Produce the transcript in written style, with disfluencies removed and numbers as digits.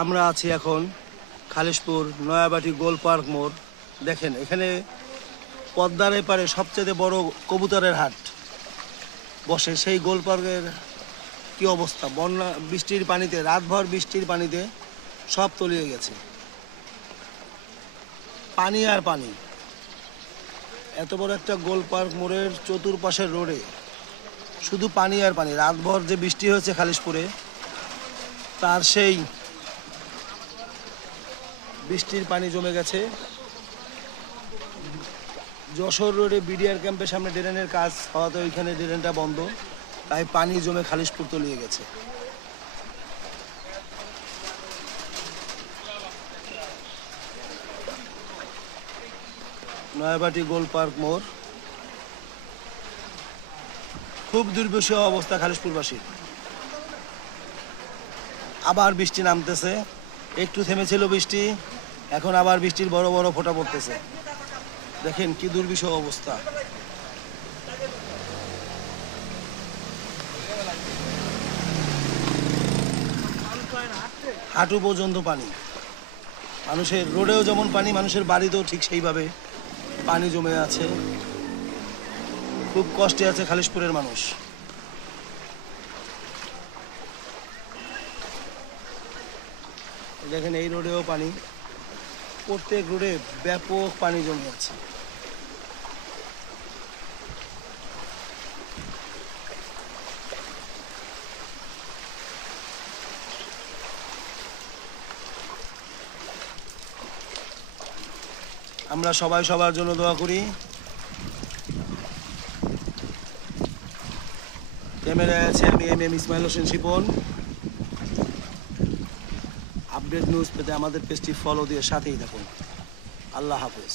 আমরা আছি এখন খালিশপুর নয়াবাটি গোল পার্ক মোড়। দেখেন এখানে পদ্মার এপারে সবচেয়ে বড় কবুতরের হাট বসে। সেই গোল পার্কের কি অবস্থা! বন্যা বৃষ্টির পানিতে, রাতভর বৃষ্টির পানিতে সব তলিয়ে গেছে, পানি আর পানি। এত বড় একটা গোল পার্ক মোড়ের চতুর্পাশের রোডে শুধু পানি আর পানি। রাতভর যে বৃষ্টি হয়েছে খালিশপুরে, তার সেই বৃষ্টির পানি জমে গেছে। যশোর রোডে বিডিআর ক্যাম্পের সামনে ড্রেনের কাজ হওয়াতে ওইখানে ড্রেনটা বন্ধ, তাই পানি জমে খালিশপুর তলিয়ে গেছে। নয়াবাটি গোল পার্ক মোড়, খুব দুর্বিষহ অবস্থা খালিশপুরবাসীর। আবার বৃষ্টি নামতেছে, একটু থেমেছিল বৃষ্টি, এখন আবার বৃষ্টির বড় বড় ফোঁটা পড়তেছে। দেখেন কি দুর্বিষহ অবস্থা। হাঁটু পর্যন্ত পানি। মানুষের রোডেও যেমন পানি, মানুষের বাড়িতেও ঠিক সেইভাবে পানি জমে আছে। খুব কষ্টে আছে খালিশপুরের মানুষ। দেখেন এই রোডেও পানি, প্রত্যেক রোডে ব্যাপক পানি জমে আছে। আমরা সবাই সবার জন্য দোয়া করি। ক্যামেরায় আছে আমি M Ismail Hossain Shipon. Update news পেতে আমাদের পেজটি ফলো দিয়ে সাথেই থাকুন। আল্লাহ হাফেজ।